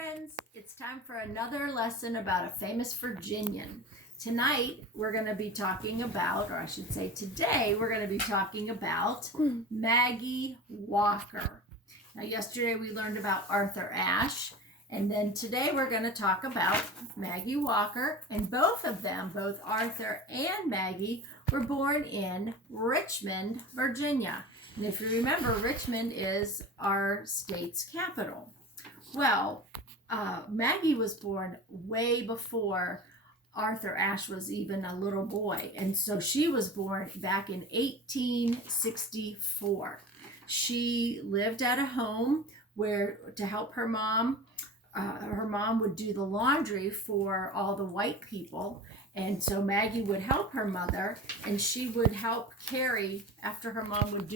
friends, it's time for another lesson about a famous Virginian. Tonight we're going to be talking about, or I should say today, we're going to be talking about Maggie Walker. Now yesterday we learned about Arthur Ashe, and then today we're going to talk about Maggie Walker, and both of them, both Arthur and Maggie, were born in Richmond, Virginia. And if you remember, Richmond is our state's capital. Well, Maggie was born way before Arthur Ashe was even a little boy. And so she was born back in 1864. She lived at a home where to help her mom would do the laundry for all the white people. And so Maggie would help her mother, and she would help carry after her mom would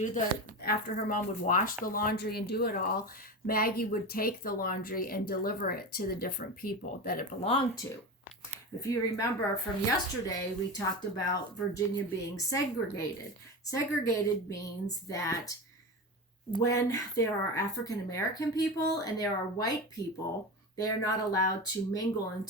wash the laundry and do it all. Maggie would take the laundry and deliver it to the different people that it belonged to. If you remember from yesterday, we talked about Virginia being segregated. Segregated means that when there are African American people and there are white people, they are not allowed to mingle in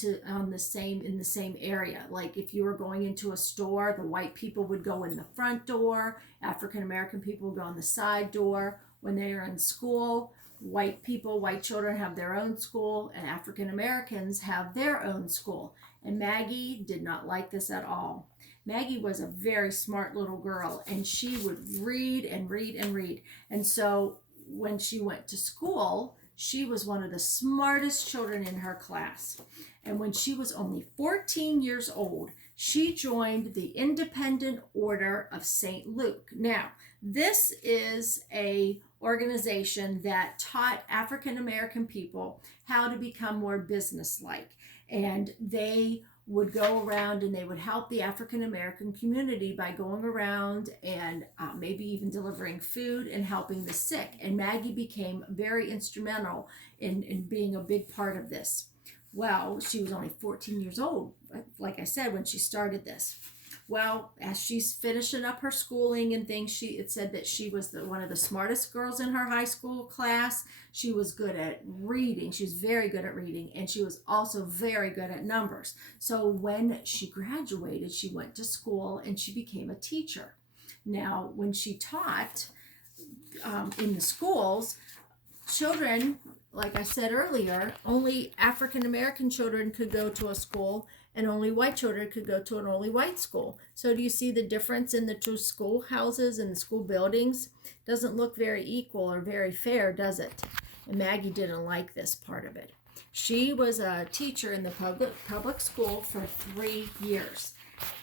the same area. Like if you were going into a store, the white people would go in the front door, African American people would go in the side door. When they are in school, white children have their own school, and African Americans have their own school. And Maggie did not like this at all. Maggie was a very smart little girl, and she would read and read and read. And so when she went to school, she was one of the smartest children in her class. And when she was only 14 years old, she joined the Independent Order of St. Luke. Now, this is a organization that taught African American people how to become more businesslike. And they would go around and they would help the African American community by going around and maybe even delivering food and helping the sick. And Maggie became very instrumental in being a big part of this. Well, she was only 14 years old, like I said, when she started this. Well, as she's finishing up her schooling and things, it said that she was one of the smartest girls in her high school class. She was good at reading. She was very good at reading, and she was also very good at numbers. So when she graduated, she went to school and she became a teacher. Now, when she taught in the schools, children, like I said earlier, only African American children could go to a school, and only white children could go to an only white school. So do you see the difference in the two schoolhouses and the school buildings? Doesn't look very equal or very fair, does it? And Maggie didn't like this part of it. She was a teacher in the public school for 3 years.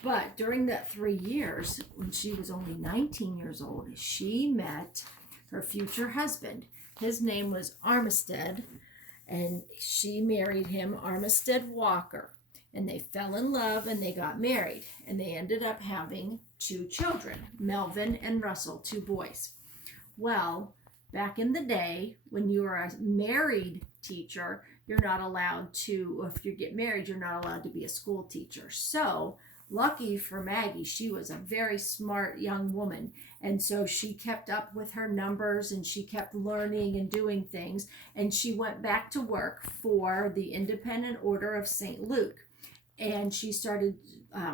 But during that 3 years, when she was only 19 years old, she met her future husband. His name was Armistead, and she married him, Armistead Walker. And they fell in love and they got married, and they ended up having 2 children, Melvin and Russell, 2 boys. Well, back in the day, when you were a married teacher, you're not allowed to, if you get married, you're not allowed to be a school teacher. So lucky for Maggie, she was a very smart young woman. And so she kept up with her numbers and she kept learning and doing things. And she went back to work for the Independent Order of St. Luke. And she started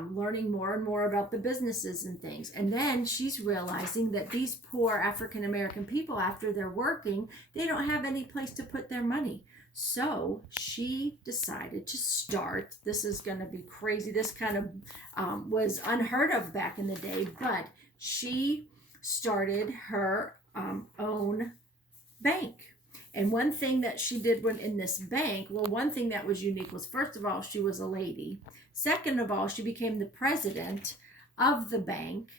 learning more and more about the businesses and things. And then she's realizing that these poor African American people, after they're working, they don't have any place to put their money. So she decided to start, this is going to be crazy, this kind of was unheard of back in the day, but she started her own bank. And one thing that she did when in this bank, well, one thing that was unique was, first of all, she was a lady. Second of all, she became the president of the bank,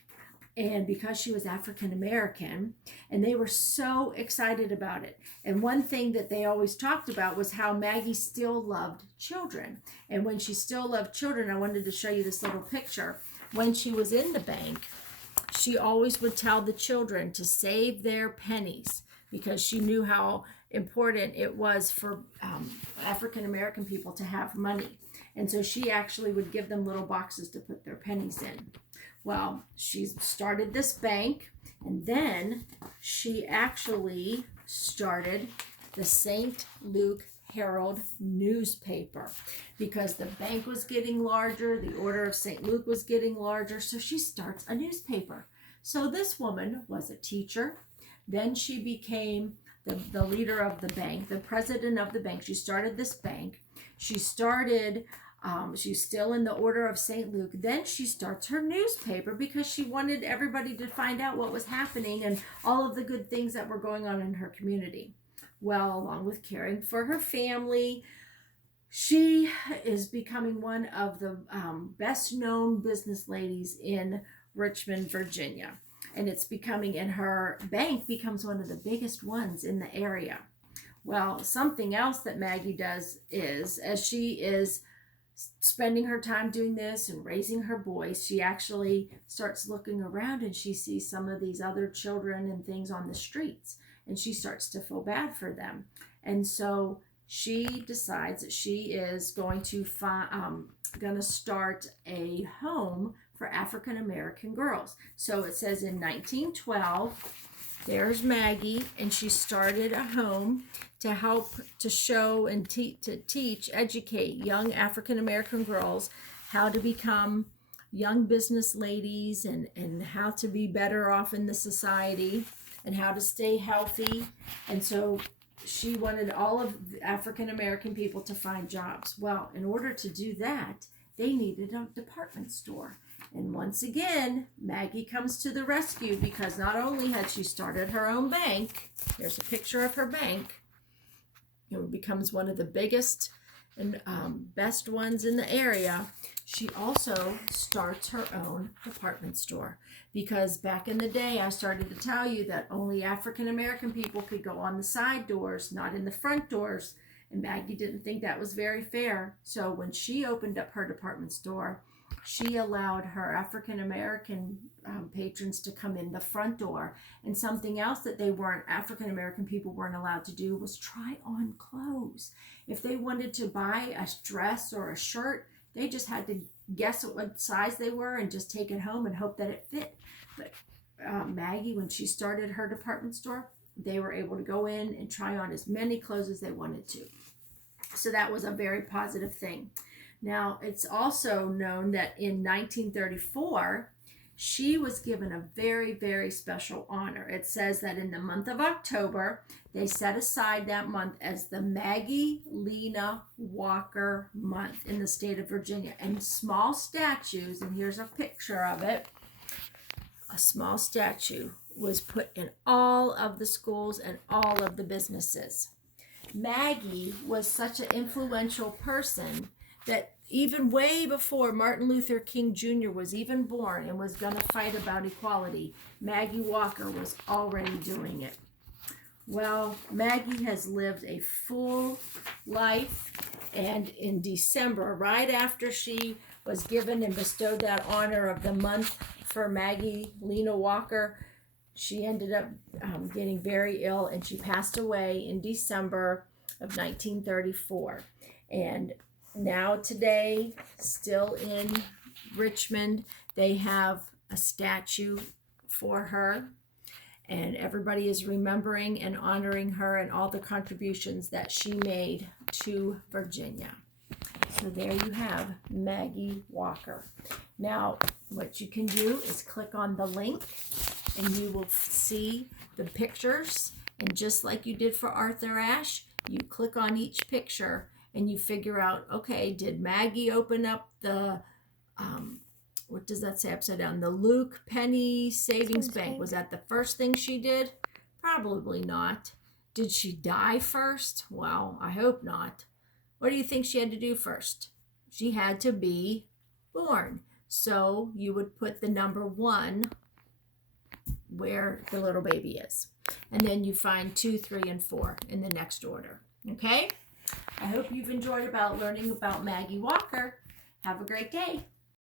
and because she was African American, and they were so excited about it. And one thing that they always talked about was how Maggie still loved children. And when she still loved children, I wanted to show you this little picture. When she was in the bank, she always would tell the children to save their pennies, because she knew how important it was for African American people to have money. And so she actually would give them little boxes to put their pennies in. Well, she started this bank, and then she actually started the St. Luke Herald newspaper because the bank was getting larger, the Order of St. Luke was getting larger, so she starts a newspaper. So this woman was a teacher. Then she became the leader of the bank, the president of the bank. She started this bank. She's still in the Order of St. Luke. Then she starts her newspaper because she wanted everybody to find out what was happening and all of the good things that were going on in her community. Well, along with caring for her family, she is becoming one of the best known business ladies in Richmond, Virginia. And and her bank becomes one of the biggest ones in the area. Well, something else that Maggie does is, as she is spending her time doing this and raising her boys, she actually starts looking around and she sees some of these other children and things on the streets, and she starts to feel bad for them. And so she decides that she is going to start a home for African American girls. So it says in 1912, there's Maggie, and she started a home to help to show and educate young African American girls how to become young business ladies and how to be better off in the society and how to stay healthy. And so she wanted all of the African American people to find jobs. Well, in order to do that, they needed a department store. And once again, Maggie comes to the rescue because not only had she started her own bank, here's a picture of her bank, it becomes one of the biggest and best ones in the area, she also starts her own department store. Because back in the day, I started to tell you that only African American people could go on the side doors, not in the front doors. And Maggie didn't think that was very fair. So when she opened up her department store, she allowed her African American patrons to come in the front door. And something else that African American people weren't allowed to do was try on clothes. If they wanted to buy a dress or a shirt, they just had to guess at what size they were and just take it home and hope that it fit. But Maggie, when she started her department store, they were able to go in and try on as many clothes as they wanted to. So that was a very positive thing. Now, it's also known that in 1934, she was given a very, very special honor. It says that in the month of October, they set aside that month as the Maggie Walker month in the state of Virginia. And small statues, and here's a picture of it, a small statue was put in all of the schools and all of the businesses. Maggie was such an influential person that even way before Martin Luther King Jr. was even born and was going to fight about equality, Maggie Walker was already doing it. Well, Maggie has lived a full life, and in December, right after she was given and bestowed that honor of the month for Maggie Walker, she ended up getting very ill, and she passed away in December of 1934. And now today, still in Richmond, they have a statue for her, and everybody is remembering and honoring her and all the contributions that she made to Virginia. So there you have Maggie Walker. Now, what you can do is click on the link and you will see the pictures. And just like you did for Arthur Ashe, you click on each picture and you figure out, okay, did Maggie open up the, what does that say upside down? The Luke Penny Savings Bank. Was that the first thing she did? Probably not. Did she die first? Well, I hope not. What do you think she had to do first? She had to be born. So you would put the number 1 where the little baby is. And then you find 2, 3, and 4 in the next order. Okay? I hope you've enjoyed learning about Maggie Walker. Have a great day.